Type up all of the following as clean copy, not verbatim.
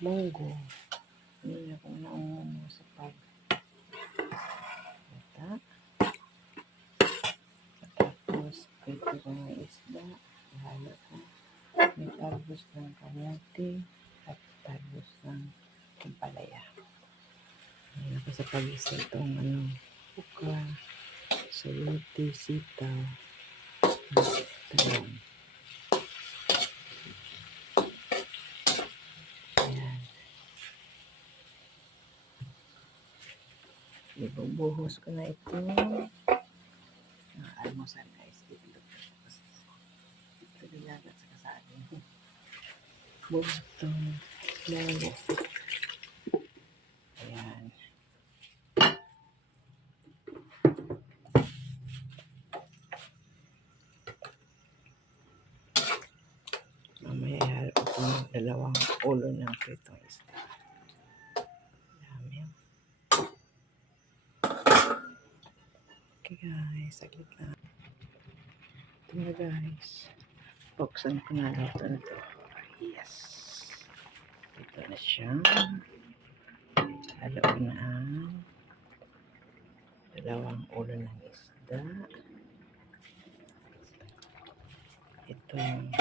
munggo. Hindi akong naungo sa pagkata. Tapos, ito ko ng isda. Halo ko. May talbos ng kamote at talbos ng ampalaya. Ayan ako sa pag-isa itong buka, sayote, sitaw, talong. Ayan. Ibubuhos ko na ito. Almusal guys. Itlog. Ito nilagat sa kasagin. Buhos itong lago. Ayan. Mamaya ihalo ko ng dalawang ulo ng pritong isda. Dami. Okay guys, saglit lang. Ito na guys. Buksan ko na ito na ito. Yes. Ito na siya. Halo ko na ang dalawang ulo ng isda. Itong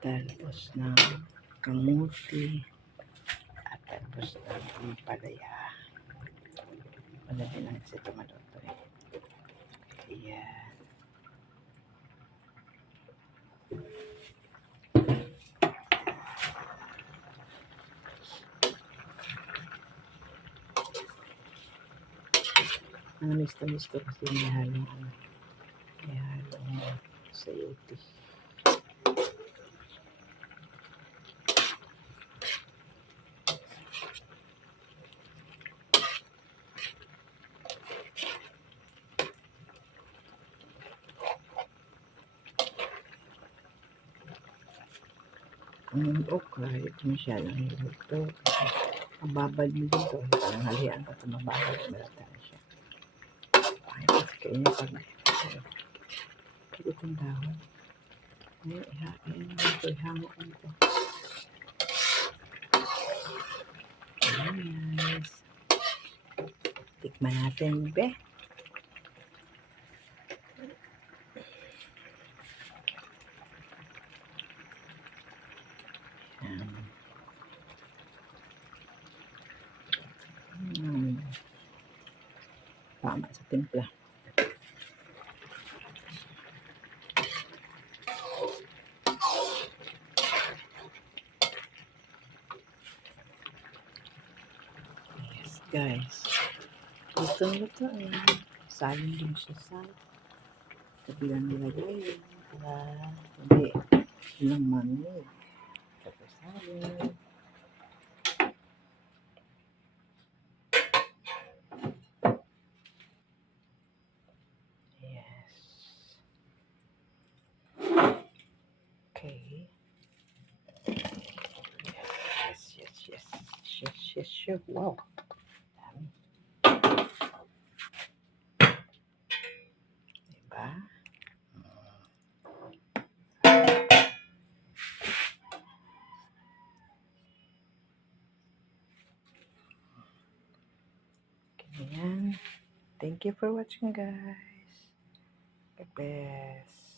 talbos ng kamuti at talbos ng ampalaya. Madali lang kasi ito maluto eh. Ayan. Ang misto kasi may halong sayote. Ang okra, ito masyadong luto. Ang babal mo dito. Parang halian ko ito mababal. Malata na siya. Ay, kasi kainin pa na. Ito itong dahon. Ihango ko ito. Ayan guys. Tikman natin, be. Tama sa timpla. Yes guys. Luto. Salin din siya sa kabilang nilagay. Hindi lang manig. Tapos salin. Yes. Okay. Yes. Wow. Dami. Diba? Ayan. Thank you for watching guys. God bless.